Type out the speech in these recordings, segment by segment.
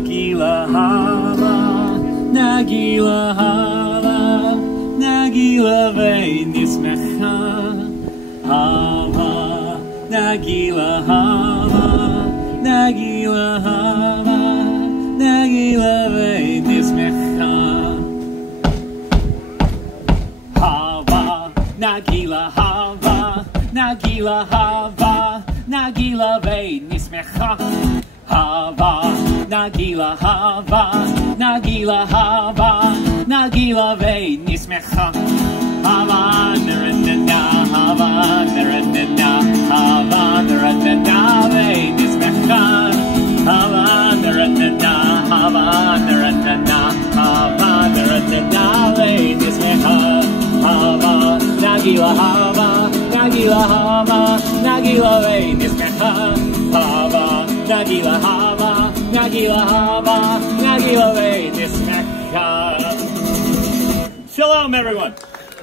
Nagila hava, Nagila hava, Nagila ve'nismecha. Hava, Nagila hava, Nagila hava, Nagila ve'nismecha. Hava, Nagila hava, Nagila hava, Nagila ve'nismecha. Hava, Nagila hava, Nagila hava, Nagila ve'nismecha. Hava, nerenena, hava, nerenena, hava, nerenena ve'nismecha. Hava, nerenena, hava, nerenena, hava, nerenena ve'nismecha. Hava, Nagila hava, Nagila hava, Nagila ve'nismecha. Hava, Nagila hava, Nagila hava, Nagila ve'nismecha. Shalom, everyone.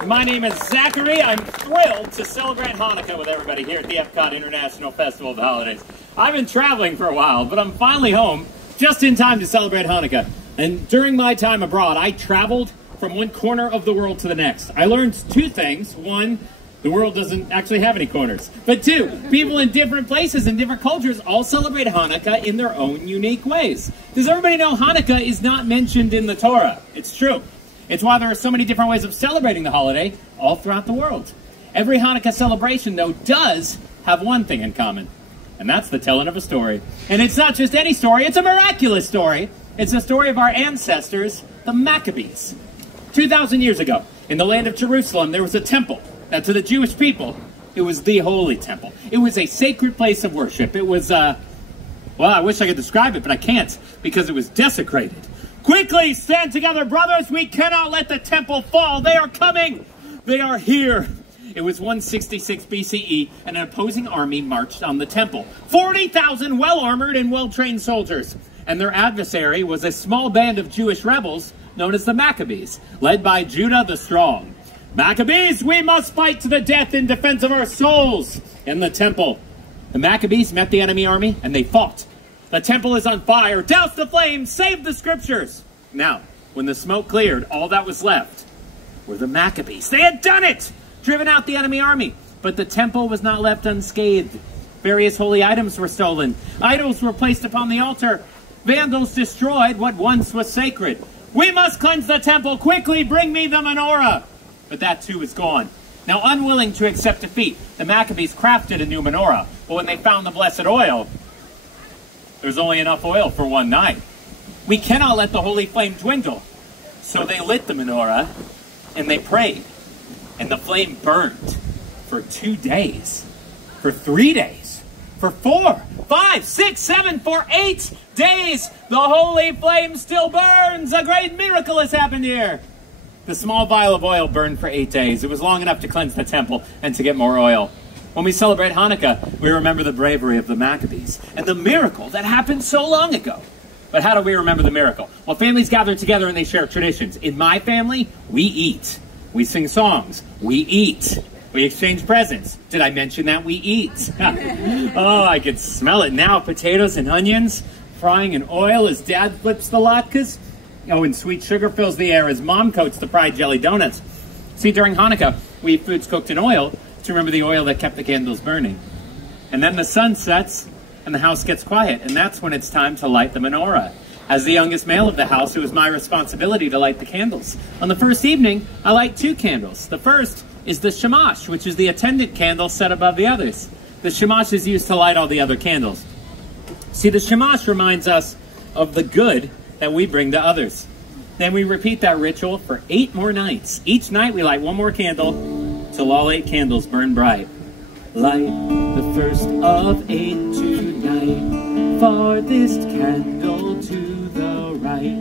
My name is Zachary. I'm thrilled to celebrate Hanukkah with everybody here at the Epcot International Festival of the Holidays. I've been traveling for a while, but I'm finally home just in time to celebrate Hanukkah. And during my time abroad, I traveled from one corner of the world to the next. I learned two things. One, the world doesn't actually have any corners. But two, people in different places and different cultures all celebrate Hanukkah in their own unique ways. Does everybody know Hanukkah is not mentioned in the Torah? It's true. It's why there are so many different ways of celebrating the holiday all throughout the world. Every Hanukkah celebration, though, does have one thing in common, and that's the telling of a story. And it's not just any story, it's a miraculous story. It's the story of our ancestors, the Maccabees. 2,000 years ago, in the land of Jerusalem, there was a temple. Now, to the Jewish people, it was the holy temple. It was a sacred place of worship. It was, well, I wish I could describe it, but I can't, because it was desecrated. Quickly, stand together, brothers! We cannot let the temple fall! They are coming! They are here! It was 166 BCE, and an opposing army marched on the temple. 40,000 well-armored and well-trained soldiers. And their adversary was a small band of Jewish rebels known as the Maccabees, led by Judah the Strong. Maccabees, we must fight to the death in defense of our souls in the temple. The Maccabees met the enemy army, and they fought. The temple is on fire. Douse the flames. Save the scriptures. Now, when the smoke cleared, all that was left were the Maccabees. They had done it! Driven out the enemy army. But the temple was not left unscathed. Various holy items were stolen. Idols were placed upon the altar. Vandals destroyed what once was sacred. We must cleanse the temple. Quickly, bring me the menorah. But that too is gone. Now, unwilling to accept defeat, the Maccabees crafted a new menorah. But when they found the blessed oil, there's only enough oil for one night. We cannot let the holy flame dwindle. So they lit the menorah, and they prayed. And the flame burned for 2 days, for 3 days, for 4, 5, 6, 7, for 8 days. The holy flame still burns. A great miracle has happened here. The small vial of oil burned for 8 days. It was long enough to cleanse the temple and to get more oil. When we celebrate Hanukkah, we remember the bravery of the Maccabees and the miracle that happened so long ago. But how do we remember the miracle? Well, families gather together and they share traditions. In my family, we eat. We sing songs. We eat. We exchange presents. Did I mention that we eat? Oh, I can smell it now. Potatoes and onions frying in oil as Dad flips the latkes. Oh, and sweet sugar fills the air as Mom coats the fried jelly donuts. See, during Hanukkah, we eat foods cooked in oil to remember the oil that kept the candles burning. And then the sun sets and the house gets quiet, and that's when it's time to light the menorah. As the youngest male of the house, it was my responsibility to light the candles. On the first evening, I light 2 candles. The first is the shamash, which is the attendant candle set above the others. The shamash is used to light all the other candles. See, the shamash reminds us of the good that we bring to others. Then we repeat that ritual for 8 more nights. Each night we light 1 more candle till all 8 candles burn bright. Light the first of 8 tonight, farthest candle to the right.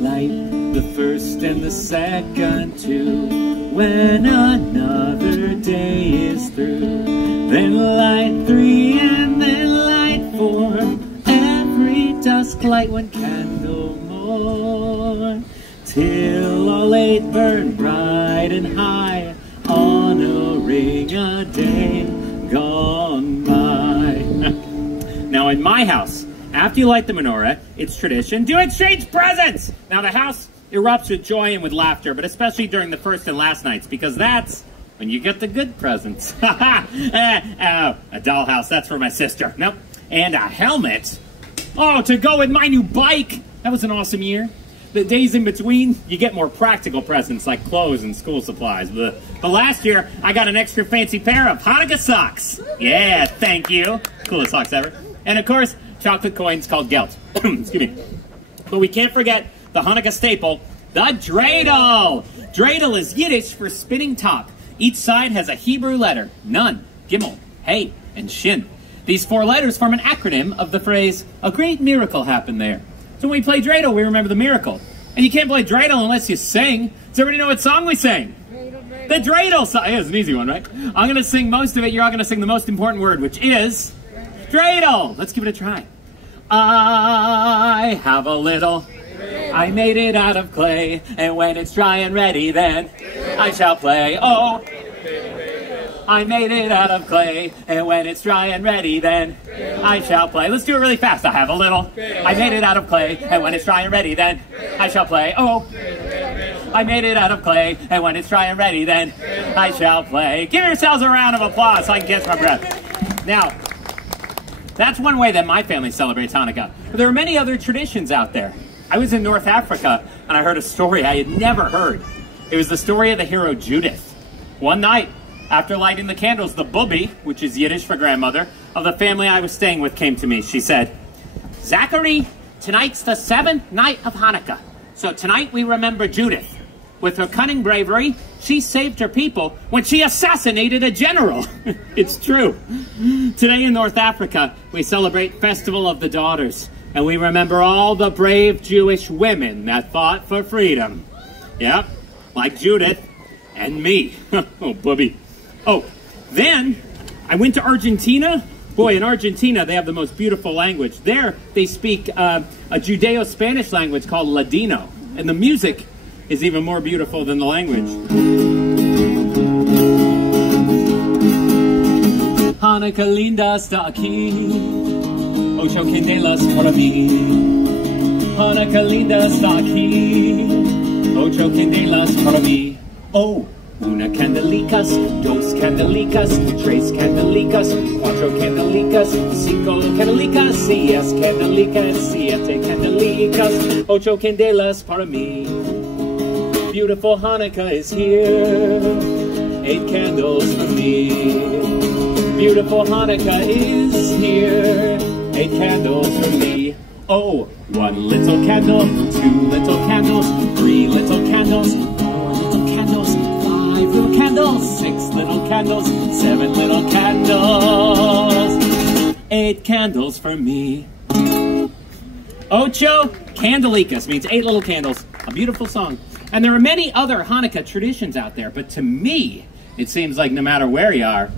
Light the first and the second too, when another day is through. Then light 3 and then light 4, every dusk light 1 candle more, till all 8 burn bright and high, honoring a day gone by. Now in my house, after you light the menorah, it's tradition to exchange presents. Now the house erupts with joy and with laughter, but especially during the first and last nights, because that's when you get the good presents. A dollhouse, that's for my sister. Nope. And a helmet. Oh, to go with my new bike. That was an awesome year. The days in between, you get more practical presents like clothes and school supplies. But last year, I got an extra fancy pair of Hanukkah socks. Yeah, thank you. Coolest socks ever. And of course, chocolate coins called gelt. Excuse me. But we can't forget the Hanukkah staple, the dreidel. Dreidel is Yiddish for spinning top. Each side has a Hebrew letter, Nun, Gimel, Hey, and Shin. These 4 letters form an acronym of the phrase, a great miracle happened there. So when we play dreidel, we remember the miracle. And you can't play dreidel unless you sing. Does everybody know what song we sing? The dreidel song. Yeah, it's an easy one, right? I'm going to sing most of it. You're all going to sing the most important word, which is dreidel. Let's give it a try. I have a little... I made it out of clay, and when it's dry and ready, then I shall play. Oh, I made it out of clay, and when it's dry and ready, then I shall play. Let's do it really fast. I have a little. I made it out of clay, and when it's dry and ready, then I shall play. Oh, I made it out of clay, and when it's dry and ready, then I shall play. Give yourselves a round of applause so I can catch my breath. Now, that's one way that my family celebrates Hanukkah. But there are many other traditions out there. I was in North Africa, and I heard a story I had never heard. It was the story of the hero Judith. One night, after lighting the candles, the bubi, which is Yiddish for grandmother, of the family I was staying with came to me. She said, Zachary, tonight's the 7th night of Hanukkah. So tonight we remember Judith. With her cunning bravery, she saved her people when she assassinated a general. It's true. Today in North Africa, we celebrate Festival of the Daughters. And we remember all the brave Jewish women that fought for freedom. Yep, like Judith and me. Oh, booby. Oh, then I went to Argentina. Boy, in Argentina, they have the most beautiful language. There, they speak a Judeo-Spanish language called Ladino. And the music is even more beautiful than the language. Hanukkah linda está aquí. Ocho candelas para mí. Hanukkah linda está aquí. Ocho candelas para mí. Oh, una candelicas, dos candelicas, tres candelicas, cuatro candelicas, cinco candelicas, seis candelicas, siete candelicas, ocho candelas para mí. Beautiful Hanukkah is here. 8 candles for me. Beautiful Hanukkah is here. 8 candles for me. Oh, 1 little candle, 2 little candles, 3 little candles, 4 little candles, 5 little candles, 6 little candles, 7 little candles. 8 candles for me. Ocho candelicas means 8 little candles. A beautiful song. And there are many other Hanukkah traditions out there, but to me, it seems like no matter where you are,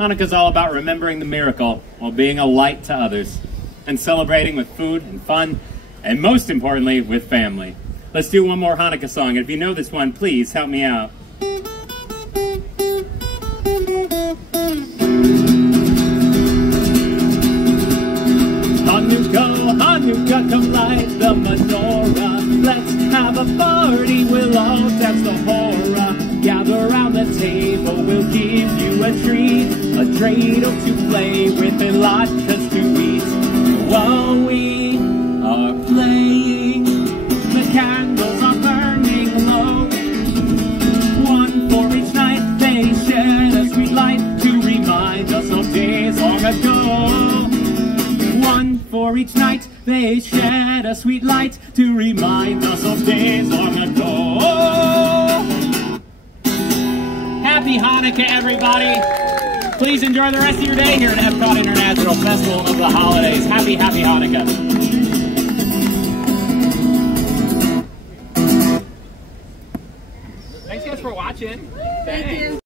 Hanukkah's all about remembering the miracle while being a light to others and celebrating with food and fun, and most importantly, with family. Let's do one more Hanukkah song, and if you know this one, please help me out. Hanukkah, Hanukkah, come light the menorah. Let's have a party, we'll all dance the hora. Gather around the table, we'll give you a treat, a dreidel to play with and latkes to eat. While we are playing, the candles are burning low. One for each night, they shed a sweet light to remind us of days long ago. One for each night, they shed a sweet light to remind us of days long ago. Happy Hanukkah, everybody. Please enjoy the rest of your day here at Epcot International Festival of the Holidays. Happy, happy Hanukkah. Thanks, guys, for watching. Thank you.